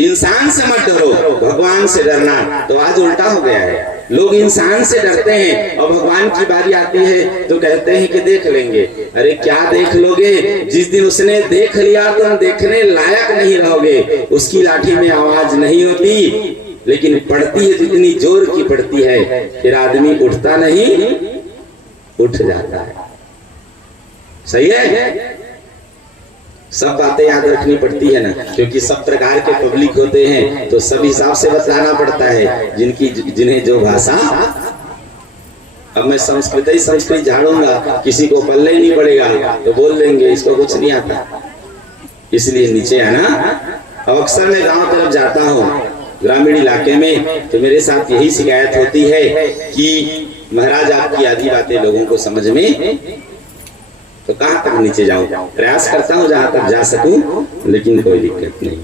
इंसान से मत डरो, भगवान से डरना। तो आज उल्टा हो गया है, लोग इंसान से डरते हैं और भगवान की बारी आती है तो कहते हैं कि देख लेंगे। अरे क्या देख लोगे? जिस दिन उसने देख लिया तुम देखने लायक नहीं रहोगे। उसकी लाठी में आवाज नहीं होती, लेकिन पड़ती है जितनी जोर की पड़ती है, फिर आदमी उठता नहीं, उठ जाता है। सही है? सब बातें याद रखनी पड़ती है ना, क्योंकि सब प्रकार के पब्लिक होते हैं तो सब हिसाब से बताना पड़ता है, जिन्हें जो भाषा। अब मैं संस्कृत झाड़ूंगा, किसी को पल्ले ही नहीं पड़ेगा तो बोल लेंगे इसको कुछ नहीं आता, इसलिए नीचे आना। अब अक्सर मैं गांव तरफ जाता हूँ, ग्रामीण इलाके में, तो मेरे साथ यही शिकायत होती है कि महाराज आपकी आधी बातें लोगों को समझ में, तो कहां तक नीचे जाऊं? प्रयास करता हूं जहां तक जा सकूं, लेकिन कोई दिक्कत नहीं।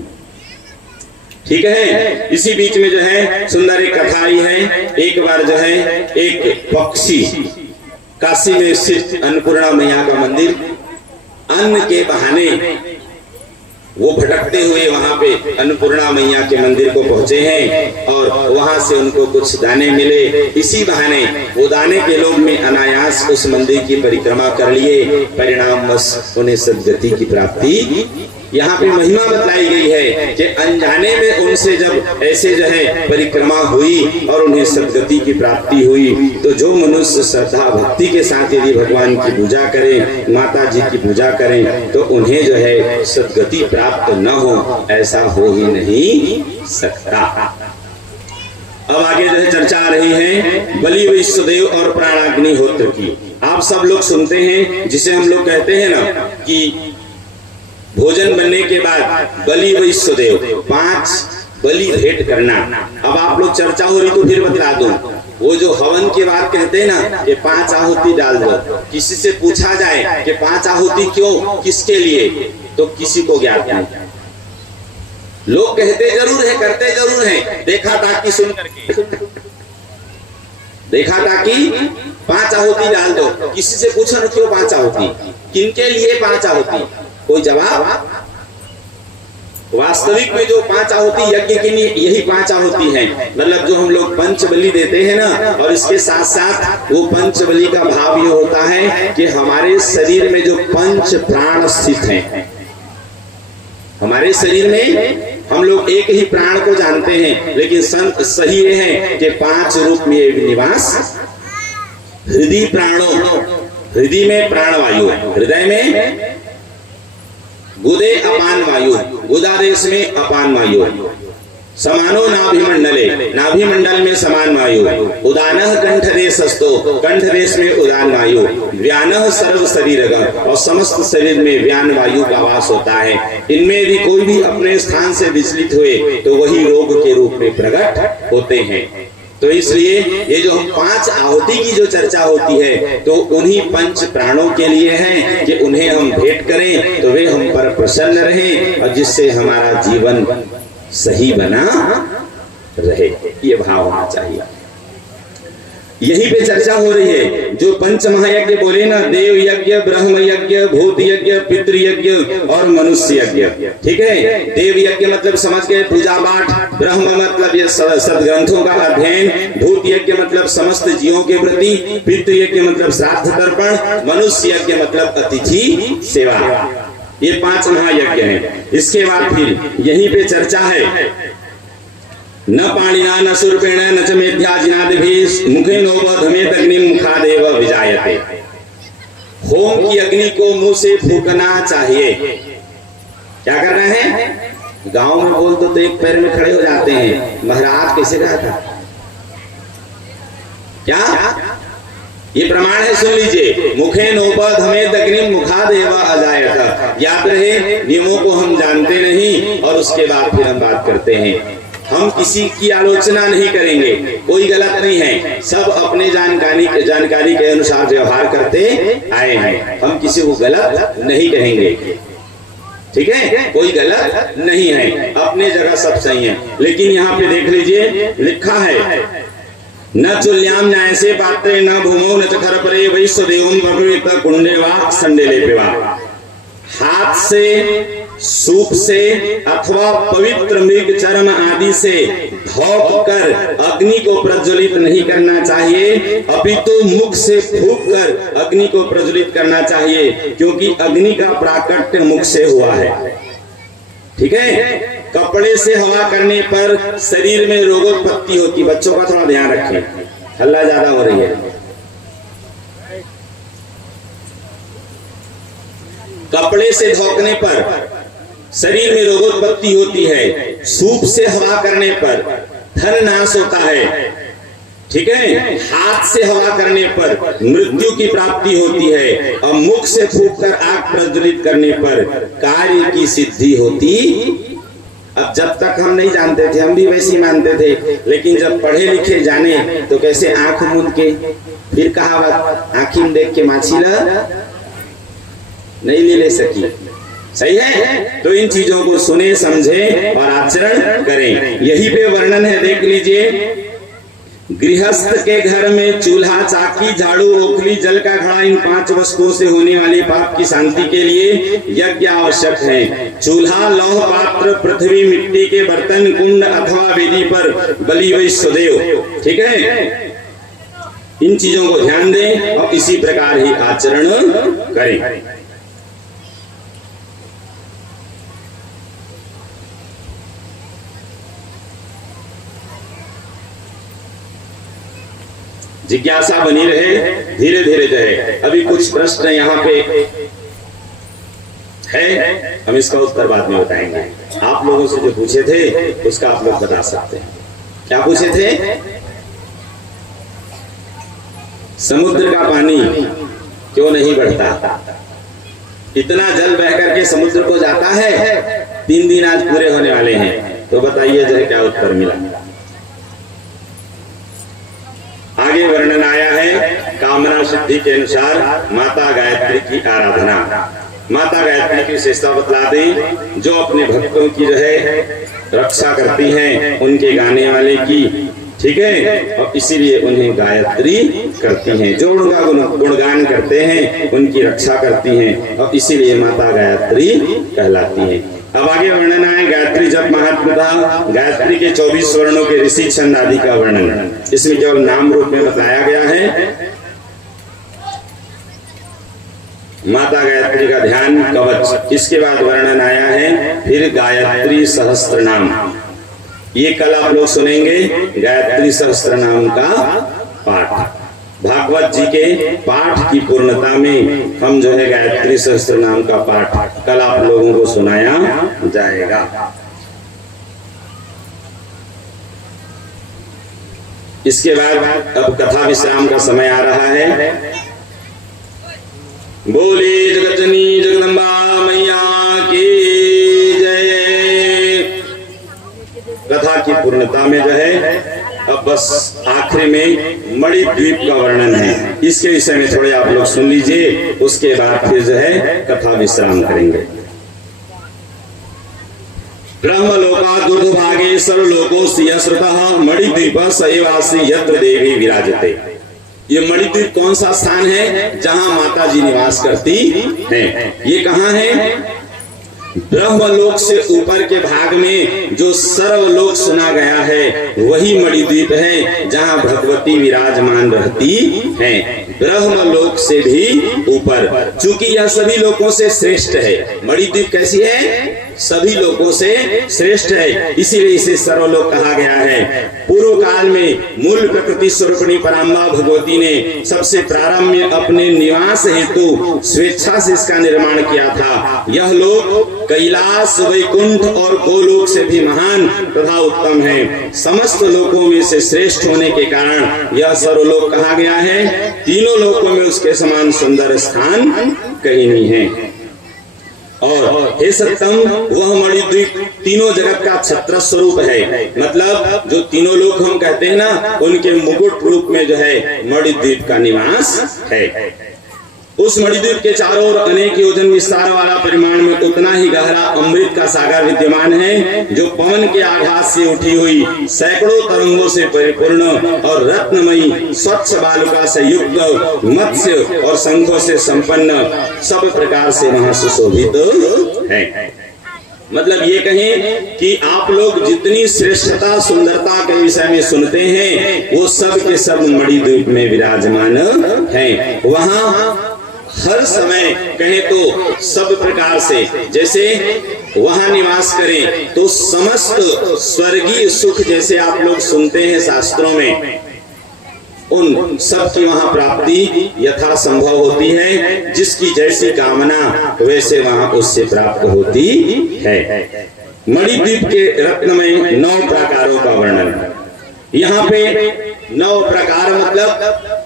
ठीक है, इसी बीच में जो है सुंदर एक कथा आई है। एक बार जो है एक पक्षी, काशी में स्थित अन्नपूर्णा मैया का मंदिर, अन्न के बहाने वो भटकते हुए वहां पे अन्नपूर्णा मैया के मंदिर को पहुंचे हैं और वहां से उनको कुछ दाने मिले। इसी बहाने वो दाने के लोभ में अनायास उस मंदिर की परिक्रमा कर लिए, परिणामवश उन्हें सद्गति की प्राप्ति। यहाँ पे महिमा बताई गई है कि अनजाने में उनसे जब ऐसे जो है परिक्रमा हुई और उन्हें सद्गति की प्राप्ति हुई, तो जो मनुष्य श्रद्धा भक्ति के साथ यदि भगवान की पूजा करें, माता जी की पूजा करें, तो उन्हें जो है सद्गति प्राप्त न हो, ऐसा हो ही नहीं सकता। अब आगे जो है चर्चा आ रही है बलि वैश्वदेव और प्राणाग्निहोत्र की। आप सब लोग सुनते हैं, जिसे हम लोग कहते हैं ना कि भोजन बनने के बाद बलि वैश्वदेव 5 बलि भेंट करना। अब आप लोग चर्चा हो रही तो फिर बतला दूं, वो जो हवन के बाद कहते हैं ना कि 5 आहुति डाल दो, किसी से पूछा जाए कि 5 आहुति क्यों, किसके लिए, तो किसी को ज्ञात नहीं। लोग कहते जरूर है, करते जरूर है, देखा ताकि सुन करके, देखा ताकि 5 आहुति डाल दो। किसी से पूछो क्यों 5 आहुति, किनके लिए 5 आहुति, कोई जवाब? वास्तविक में जो 5 आहुति यज्ञ की नहीं, यही 5 आहुति हैं। मतलब जो हम लोग पंच बलि देते हैं ना, और इसके साथ साथ वो पंच बलि का भाव ये होता है कि हमारे शरीर में जो पंच प्राण स्थित हैं, हमारे शरीर में हम लोग एक ही प्राण को जानते हैं, लेकिन संत सही ये है कि 5 रूप में निवास। हृदय प्राणों, हृदय में प्राण वायु, हृदय में गुदे अपान वायु, गुदादेश में अपान वायु, समानो नाभिमंडले, नाभि मंडल में समान वायु, उदानः कंठ देशस्थो, कंठ देश में उदान वायु, व्यानः सर्व शरीरगम, और समस्त शरीर में व्यान वायु का वास होता है। इनमें यदि कोई भी अपने स्थान से विचलित हुए तो वही रोग के रूप में प्रकट होते हैं। तो इसलिए ये जो हम 5 आहुति की जो चर्चा होती है तो उन्हीं पंच प्राणों के लिए है कि उन्हें हम भेंट करें तो वे हम पर प्रसन्न रहें और जिससे हमारा जीवन सही बना रहे, ये भाव होना चाहिए। यहीं पे चर्चा हो रही है। जो पंच महायज्ञ बोले ना, देव यज्ञ, ब्रह्म यज्ञ, भूत यज्ञ, पितृ यज्ञ और मनुष्य यज्ञ, ठीक है। देव यज्ञ मतलब समझ गए पूजा पाठ, ब्रह्म मतलब ये सदग्रंथों का अध्ययन, भूत यज्ञ मतलब समस्त जीवों के प्रति, पितृ यज्ञ मतलब श्राद्ध तर्पण, मनुष्य यज्ञ मतलब अतिथि सेवा। ये 5 महायज्ञ हैं। इसके बाद फिर यहीं पे चर्चा है, न पाणिना न शूर्पेण न च मेध्याजिनादिभिः मुखेनोपधमेत अग्निं मुखादेव विजायते। होम की अग्नि को मुंह से फूकना चाहिए। क्या करना है? गांव में बोल तो एक पैर में खड़े हो जाते हैं। महाराज कैसे कहा था? क्या ये प्रमाण है? सुन लीजिए, मुखेनोपधमेत अग्निं मुखादेव अजायत। याद रहे, नियमों को हम जानते नहीं और उसके बाद फिर हम बात करते हैं। हम किसी की आलोचना नहीं करेंगे, कोई गलत नहीं है, सब अपने जानकारी के अनुसार व्यवहार करते आए हैं। हम किसी को गलत नहीं कहेंगे, ठीक है, कोई गलत नहीं है, अपने जगह सब सही है। लेकिन यहाँ पे देख लीजिए, लिखा है न चुल्याम न्यायसे पात्रे न भूमौ न च खरपरे वैश्वदेवं भवेत कुंडे वा संडेले वा। हाथ से, सूप से अथवा पवित्र मृग चर्म आदि से धोक कर अग्नि को प्रज्वलित नहीं करना चाहिए, अपितु मुख से फूंक कर अग्नि को प्रज्वलित करना चाहिए, क्योंकि अग्नि का प्राकट्य मुख से हुआ है, ठीक है। कपड़े से हवा करने पर शरीर में रोगोत्पत्ति होती। बच्चों का थोड़ा ध्यान रखें, हल्ला ज्यादा हो रही है। कपड़े से धोकने पर शरीर में रोगोत्पत्ति होती है। सूप से हवा करने पर धन नाश होता है, ठीक है। हाथ से हवा करने पर मृत्यु की प्राप्ति होती है और मुख से फूंक कर आग प्रज्वलित करने पर कार्य की सिद्धि होती। अब जब तक हम नहीं जानते थे, हम भी वैसे ही मानते थे, लेकिन जब पढ़े लिखे जाने तो कैसे आंख मूंद के, फिर कहावत आंखी में देख के माछी नहीं ले सकी, सही है। तो इन चीजों को सुने, समझे और आचरण करें। यही पे वर्णन है, देख लीजिए। गृहस्थ के घर में चूल्हा, चाकी, झाड़ू, ओखली, जल का घड़ा, इन 5 वस्तुओं से होने वाली पाप की शांति के लिए यज्ञ आवश्यक है। चूल्हा, लौह पात्र, पृथ्वी, मिट्टी के बर्तन, कुंड अथवा वेदी पर बलि वैश्वदेव, ठीक है। इन चीजों को ध्यान दें और इसी प्रकार ही आचरण करें। जिज्ञासा बनी रहे, धीरे धीरे जाए। अभी कुछ प्रश्न यहाँ पे है, हम इसका उत्तर बाद में बताएंगे। आप लोगों से जो पूछे थे उसका आप लोग बता सकते हैं। क्या पूछे थे? समुद्र का पानी क्यों नहीं बढ़ता? इतना जल बह करके समुद्र को जाता है, 3 दिन आज पूरे होने वाले हैं, तो बताइए जो है क्या उत्तर मिला। आगे वर्णन आया है, कामना सिद्धि के अनुसार माता गायत्री की आराधना। माता गायत्री की विशेषता बतला दें, जो अपने भक्तों की जो है रक्षा करती हैं, उनके गाने वाले की, ठीक है, और इसीलिए उन्हें गायत्री करती हैं। जो उनका गुणगान करते हैं उनकी रक्षा करती हैं और इसीलिए माता गायत्री कहलाती हैं। अब आगे वर्णन है गायत्री जप महात्म्य का, गायत्री के 24 वर्णों के ऋषि छंद आदि का वर्णन इसमें केवल नाम रूप में बताया गया है। माता गायत्री का ध्यान कवच, इसके बाद वर्णन आया है फिर गायत्री सहस्त्र नाम। ये कल आप लोग सुनेंगे गायत्री सहस्त्र नाम का पाठ। भागवत जी के पाठ की पूर्णता में हम जो है गायत्री सहस्त्र नाम का पाठ कल आप लोगों को सुनाया जाएगा। इसके बाद अब कथा विश्राम का समय आ रहा है। बोले जगतजननी जगदम्बा मैया की जय। कथा की पूर्णता में जो है अब बस आखिरी में मणिद्वीप का वर्णन है, इसके विषय में थोड़े आप लोग सुन लीजिए, उसके बाद फिर जो है कथा विश्राम करेंगे। ब्रह्मलोका दुर्भागे सर्वलोको श्रियश्रुतः मणिद्वीप सएवासी यत्र देवी विराजते। ये मणिद्वीप कौन सा स्थान है जहां माता जी निवास करती हैं? ये कहाँ है? ब्रह्मलोक से ऊपर के भाग में जो सर्वलोक सुना गया है वही मणिद्वीप है जहां भगवती विराजमान रहती हैं। ब्रह्मलोक से भी ऊपर, चूंकि यह सभी लोकों से श्रेष्ठ है। मणिद्वीप कैसी है? सभी लोकों से श्रेष्ठ है, इसीलिए इसे सर्वलोक कहा गया है। पूर्व काल में मूल प्रकृति स्वरूपिणी पराम्बा भगवती ने सबसे प्रारंभ में अपने निवास हेतु स्वेच्छा से इसका निर्माण किया था। यह लोक कैलाश, वैकुंठ और गोलोक से भी महान तथा उत्तम है। समस्त लोकों में से श्रेष्ठ होने के कारण यह सर्वलोक कहा गया है। तीनों लोकों में उसके समान सुंदर स्थान कहीं नहीं है। और हे सत्यम, वह मणिद्वीप तीनों जगत का छत्र स्वरूप है। मतलब जो तीनों लोक हम कहते हैं ना, उनके मुकुट रूप में जो है मणिद्वीप का निवास है। उस मणिद्वीप के चारों ओर अनेक योजन विस्तार वाला परिमाण में उतना ही गहरा अमृत का सागर विद्यमान है, जो पवन के आघात से उठी हुई सैकड़ों तरंगों से परिपूर्ण और रत्नमयी स्वच्छ बालुका से युक्त, मत्स्य और शंखों से संपन्न, सब प्रकार से वहां सुशोभित है। मतलब ये कहें कि आप लोग जितनी श्रेष्ठता सुंदरता के विषय में सुनते हैं वो सब के सब मणिद्वीप में विराजमान हैं। वहां हर समय कहें तो सब प्रकार से, जैसे वहां निवास करें तो समस्त स्वर्गीय सुख जैसे आप लोग सुनते हैं शास्त्रों में, उन सब की वहां प्राप्ति यथा संभव होती है। जिसकी जैसी कामना वैसे वहां उससे प्राप्त होती है। मणिद्वीप के रत्न में 9 प्रकारों का वर्णन। यहाँ पे 9 प्रकार मतलब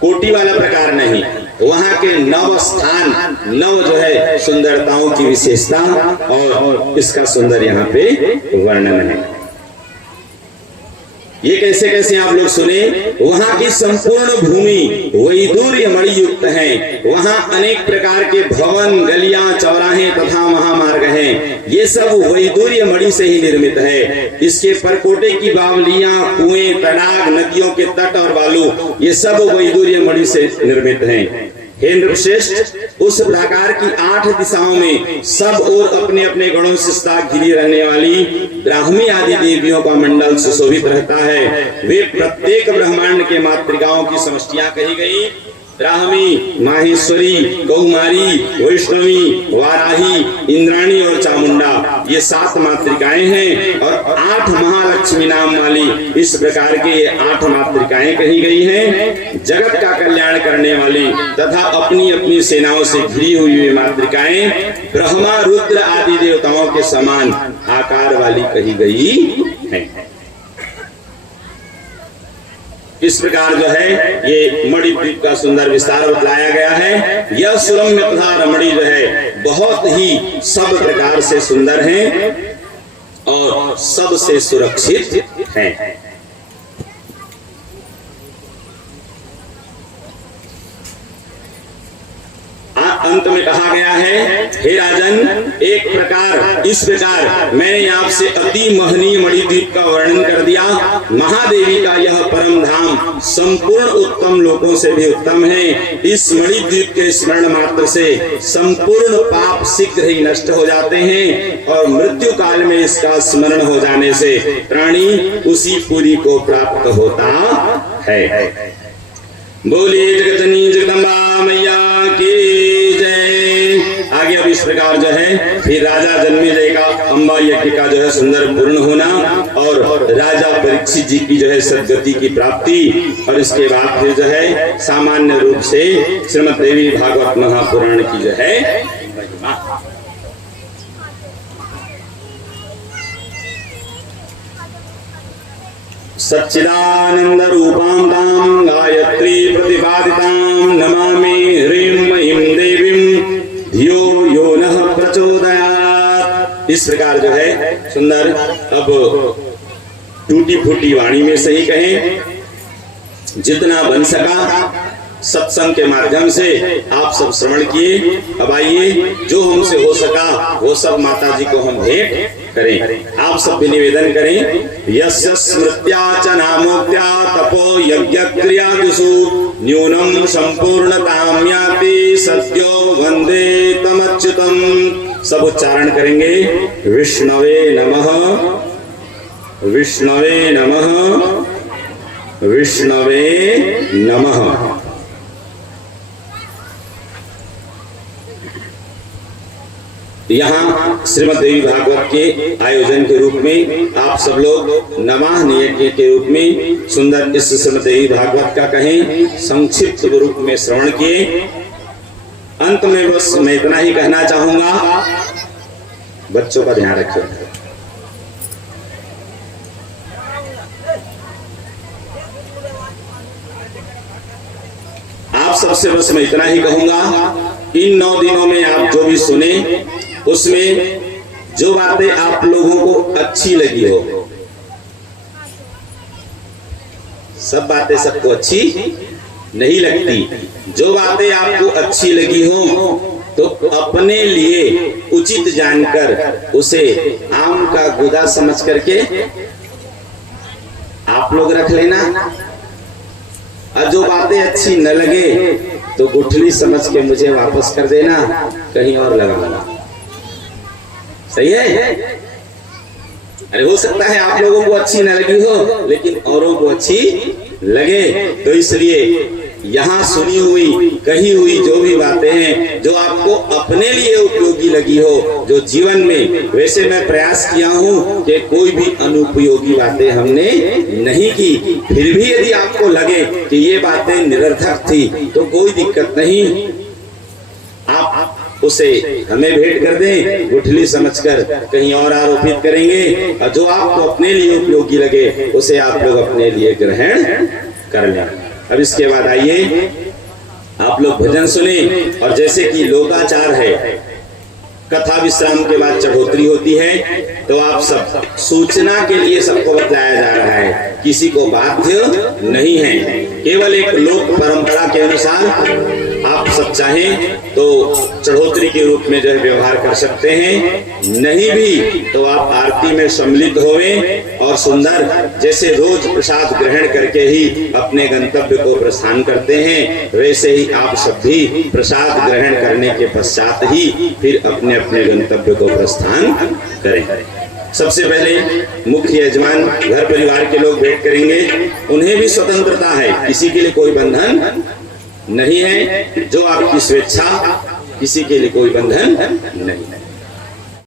कोटि वाला प्रकार नहीं, वहां के 9 स्थान, 9 जो है सुंदरताओं की विशेषता और इसका सुंदर यहाँ पे वर्णन है। ये कैसे कैसे आप लोग सुने। वहां की संपूर्ण भूमि वैदूर्य मणि युक्त है। वहां अनेक प्रकार के भवन, गलियां, चौराहे तथा महामार्ग हैं। ये सब वैदूर्य मणि से ही निर्मित है। इसके परकोटे की बावलियां, कुएं, तड़ाग, नदियों के तट और बालू, ये सब वैदूर्य मणि से निर्मित हैं। हे नृपश्रेष्ठ, उस प्राकार की 8 दिशाओं में सब और अपने अपने गणों से सदा घिरी रहने वाली ब्राह्मी आदि देवियों का मंडल सुशोभित रहता है। वे प्रत्येक ब्रह्मांड के मातृकाओं की समष्टियां कही गई। ब्राह्मी, माहेश्वरी, कौमारी, वैष्णवी, वाराही, इंद्राणी और चामुंडा, ये 7 मातृकाएं हैं और 8 महालक्ष्मी नाम वाली इस प्रकार के ये 8 मातृकाएं कही गई हैं। जगत का कल्याण करने वाली तथा अपनी अपनी सेनाओं से घिरी हुई मातृकाएं ब्रह्मा, रुद्र आदि देवताओं के समान आकार वाली कही गई हैं। इस प्रकार जो है ये मणिद्वीप का सुंदर विस्तार बतलाया गया है। यह सुरम्य तथा रमणी जो है बहुत ही सब प्रकार से सुंदर हैं और सबसे सुरक्षित हैं। अंत में कहा गया है, हे राजन, एक प्रकार इस प्रकार मैंने आपसे अति महनीय मणिद्वीप का वर्णन कर दिया। महादेवी का यह परम धाम संपूर्ण उत्तम लोकों से भी उत्तम है। इस मणिद्वीप के स्मरण मात्र से संपूर्ण पाप शीघ्र ही नष्ट हो जाते हैं और मृत्यु काल में इसका स्मरण हो जाने से प्राणी उसी पुरी को प्राप्त होता है। बोलिए जगतनी जगदम्बा मैया की जय। आगे अब इस प्रकार जो है फिर राजा जन्मेजय का अम्बा यज्ञ का जो है सुंदर पूर्ण होना और राजा परीक्षित जी की जो है सद्गति की प्राप्ति और इसके बाद फिर जो है सामान्य रूप से श्रीमद् देवी भागवत महापुराण की जो है महिमा। सच्चिदानंद रूपां तां गायत्री प्रतिपादितां नमामि ह्रीं ऐं देवीं धियो यो नः प्रचोदयात्। इस प्रकार जो है सुंदर अब टूटी फूटी वाणी में सही कहें, जितना बन सका सत्संग के माध्यम से आप सब श्रवण किए। अब आइए जो हमसे हो सका वो सब माता जी को हम भेंट करें। आप सब भी निवेदन करें, यस्य स्मृत्या च नामोक्त्या तपो यज्ञ क्रियादिषु न्यूनम संपूर्णतां याति सद्यो वंदे तमच्युतम्। सब उच्चारण करेंगे, विष्णवे नमः, विष्णवे नमः, विष्णवे नमः। यहाँ श्रीमद् देवी भागवत के आयोजन के रूप में आप सब लोग नमाह यज्ञ के रूप में सुंदर इस श्रीमद् देवी भागवत का कहें संक्षिप्त रूप में श्रवण किए। अंत में बस मैं इतना ही कहना चाहूंगा, बच्चों का ध्यान रखिए। आप सबसे बस मैं इतना ही कहूंगा, इन 9 दिनों में आप जो भी सुने उसमें जो बातें आप लोगों को अच्छी लगी हो, सब बातें सबको अच्छी नहीं लगती, जो बातें आपको अच्छी लगी हो तो अपने लिए उचित जानकर उसे आम का गुदा समझ करके आप लोग रख लेना, और जो बातें अच्छी न लगे तो गुठली समझ के मुझे वापस कर देना, कहीं और लगाना। सही है? अरे हो सकता है आप लोगों को अच्छी न लगी हो लेकिन औरों को अच्छी लगे, तो इसलिए यहाँ सुनी हुई कही हुई जो भी बातें हैं जो आपको अपने लिए उपयोगी लगी हो, जो जीवन में, वैसे मैं प्रयास किया हूँ कि कोई भी अनुपयोगी बातें हमने नहीं की, फिर भी यदि आपको लगे कि ये बातें निरर्थक थी तो कोई दिक्कत नहीं, आप उसे हमें भेंट कर दें, गुठली समझकर कहीं और आरोपित करेंगे, और जो आपको अपने लिए उपयोगी लगे उसे आप लोग अपने लिए ग्रहण कर लें। अब इसके बाद आइए आप लोग भजन सुने, और जैसे कि लोकाचार है, कथा विश्राम के बाद चढ़ोतरी होती है, तो आप सब सूचना के लिए सबको बताया जा रहा है, किसी को बाध्य नहीं है, केवल एक लोक परंपरा के अनुसार आप सब चाहें तो चढ़ोतरी के रूप में जो है व्यवहार कर सकते हैं, नहीं भी तो आप आरती में सम्मिलित होवें और सुंदर जैसे रोज प्रसाद ग्रहण करके ही अपने गंतव्य को प्रस्थान करते हैं, वैसे ही आप सब भी प्रसाद ग्रहण करने के पश्चात ही फिर अपने अपने गंतव्य को प्रस्थान करें। सबसे पहले मुख्य यजमान घर परिवार के लोग भेंट करेंगे, उन्हें भी स्वतंत्रता है, किसी के लिए कोई बंधन नहीं है, जो आपकी स्वेच्छा, किसी के लिए कोई बंधन नहीं है।